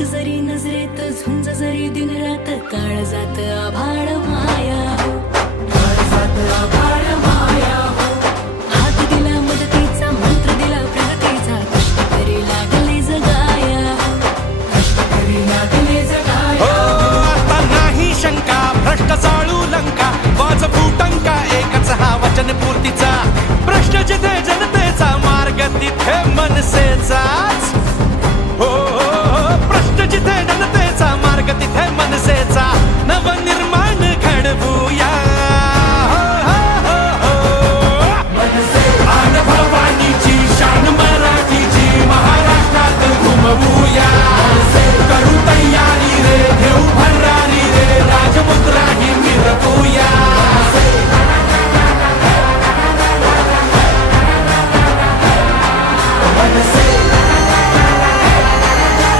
एक जरी नजरेत झुंज जरी दिन रात काळ जात आभाळ माया हो, काळ जात आभाळ माया हो. हात दिला मदतीचा मंत्र दिला प्रगतीचा कष्टकरी लागले जगाया हो, कष्टकरी लागले जगाया हो. आता नाही शंका भ्रष्ट चाळू लंका वाज फुटंका एकच हा वचन पूर्तीचा प्रश्न जिथे जनतेचा मार्ग तिथे मनसेचाच